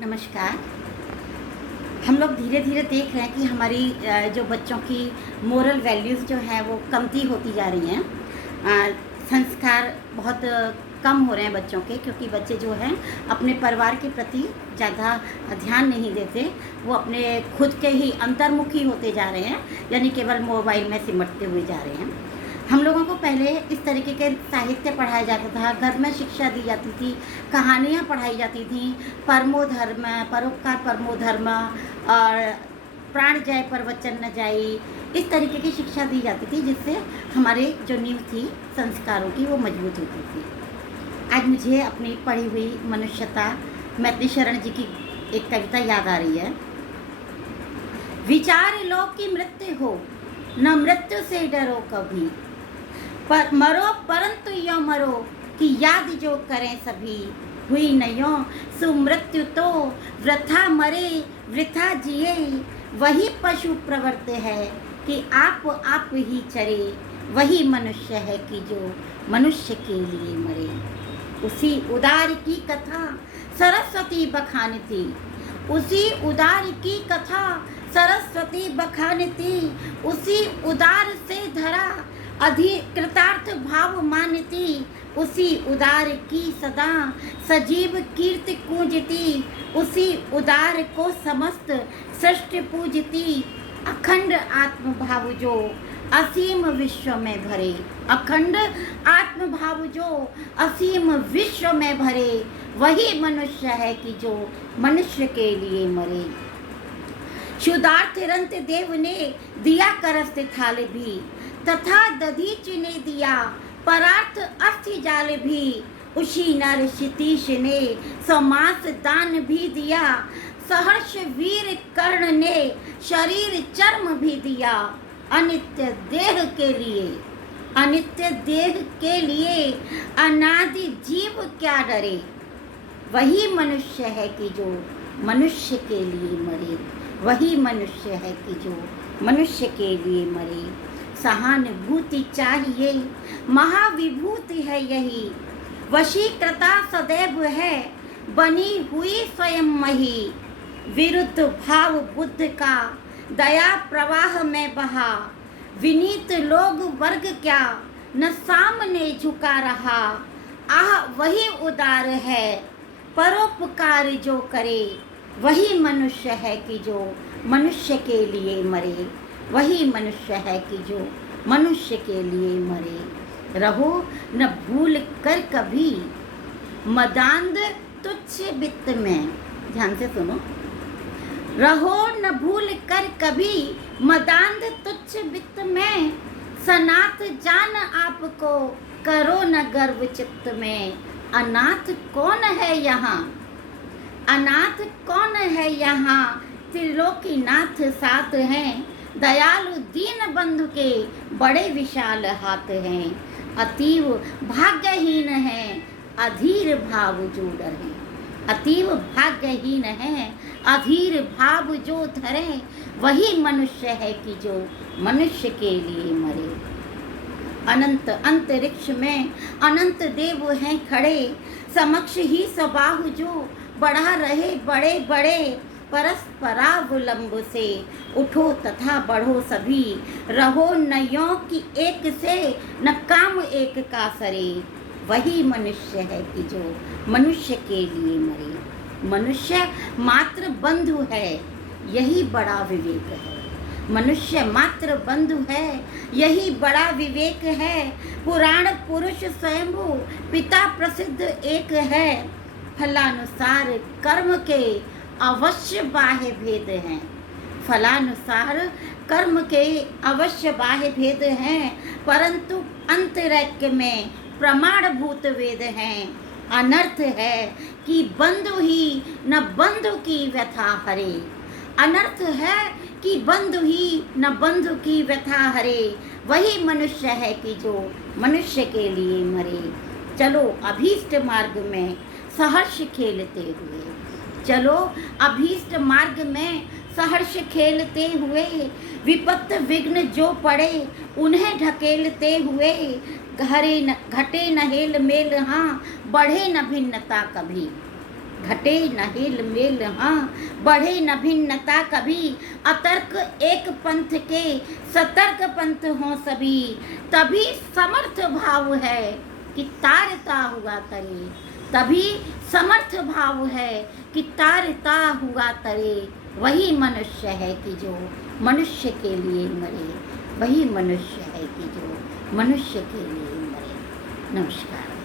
नमस्कार। हम लोग धीरे धीरे देख रहे हैं कि हमारी जो बच्चों की मोरल वैल्यूज़ जो हैं वो कमती होती जा रही हैं। संस्कार बहुत कम हो रहे हैं बच्चों के, क्योंकि बच्चे जो हैं अपने परिवार के प्रति ज़्यादा ध्यान नहीं देते। वो अपने खुद के ही अंतर्मुखी होते जा रहे हैं, यानी केवल मोबाइल में सिमटते हुए जा रहे हैं। हम लोगों को पहले इस तरीके के साहित्य पढ़ाया जाता था, घर में शिक्षा दी जाती थी, कहानियाँ पढ़ाई जाती थीं, परमो धर्म, परोपकार परमो धर्म और प्राण जाए पर वचन न जाई, इस तरीके की शिक्षा दी जाती थी, जिससे हमारे जो नींव थी संस्कारों की वो मजबूत होती थी। आज मुझे अपनी पढ़ी हुई मनुष्यता मैथिली शरण जी की एक कविता याद आ रही है। विचार लो कि मृत्यु हो, न मृत्यु से डरो कभी, पर मरो परंतु यो मरो कि याद जो करें सभी। हुई न यो सुमृत्यु तो वृथा मरे वृथा जिए, वही पशु प्रवृत्ति है कि आप ही चरे। वही मनुष्य है कि जो मनुष्य के लिए मरे। उसी उदार की कथा सरस्वती बखानती, उसी उदार की कथा सरस्वती बखानती, उसी उदार से धरा अधिकृतार्थ भाव मानती, उसी उदार की सदा सजीव कीर्ति कूंजती, उसी उदार को समस्त सृष्टि पूजती। अखंड आत्म भाव जो असीम विश्व में भरे, अखंड आत्म भाव जो असीम विश्व में भरे, वही मनुष्य है कि जो मनुष्य के लिए मरे। शुद्धार्थ रंत देव ने दिया करस्त थाल भी, तथा दधीच ने दिया परार्थ अस्थि जाल भी। उसी नर क्षितीश ने समास दान भी दिया, सहर्ष वीर कर्ण ने शरीर चर्म भी दिया। अनित्य देह के लिए, अनित्य देह के लिए अनादि जीव क्या डरे। वही मनुष्य है कि जो मनुष्य के लिए मरे, वही मनुष्य है कि जो मनुष्य के लिए मरे। सहानुभूति चाहिए महाविभूति है यही, वशीकृता सदैव है बनी हुई स्वयं मही। विरुद्ध भाव बुद्ध का दया प्रवाह में बहा, विनीत लोग वर्ग क्या न सामने झुका रहा। आह वही उदार है परोपकार जो करे, वही मनुष्य है कि जो मनुष्य के लिए मरे। वही मनुष्य है कि जो मनुष्य के लिए मरे। रहो न भूल कर कभी मदांध तुच्छ वित्त में, ध्यान से सुनो। रहो न भूल कर कभी मदांध तुच्छ वित्त में, सनाथ जान आपको करो न गर्व चित्त में। अनाथ कौन है यहाँ, अनाथ कौन है यहाँ, त्रिलोकीनाथ साथ हैं। दयालु दीन बंधु के बड़े विशाल हाथ हैं। अतीव भाग्यहीन है अधीर भाव जो डरे, अतीव भाग्यहीन है अधीर भाव जो धरे। वही मनुष्य है कि जो मनुष्य के लिए मरे। अनंत अंतरिक्ष में अनंत देव हैं खड़े, समक्ष ही सबाहु जो बढ़ा रहे बड़े बड़े। परस्परावलंब से उठो तथा बढ़ो सभी, रहो न यो कि एक से न काम एक का सरे। वही मनुष्य है कि जो मनुष्य के लिए मरे। मनुष्य मात्र बंधु है, यही बड़ा विवेक है। मनुष्य मात्र बंधु है, यही बड़ा विवेक है। पुराण पुरुष स्वयंभू पिता प्रसिद्ध एक है, फलानुसार कर्म के अवश्य बाह्य भेद हैं। फलानुसार कर्म के अवश्य बाह्य भेद हैं, परंतु अंतरैक्य में प्रमाणभूत वेद हैं। अनर्थ है कि बंधु ही न बंधु की व्यथा हरे, अनर्थ है कि बंधु ही न बंधु की व्यथा हरे। वही मनुष्य है कि जो मनुष्य के लिए मरे। चलो अभीष्ट मार्ग में सहर्ष खेलते हुए, चलो अभीष्ट मार्ग में सहर्ष खेलते हुए। विपत्त विघ्न जो पड़े उन्हें ढकेलते हुए, घटे न हेल मेल हाँ बढ़े न भिन्नता कभी। घटे न हेल मेल हाँ, बढ़े न भिन्नता कभी, अतर्क एक पंथ के सतर्क पंथ हों सभी, तभी समर्थ भाव है कि तारता हुआ तरे, तभी समर्थ भाव है कि तारता हुआ तरे, वही मनुष्य है कि जो मनुष्य के लिए मरे, वही मनुष्य है कि जो मनुष्य के लिए मरे। नमस्कार।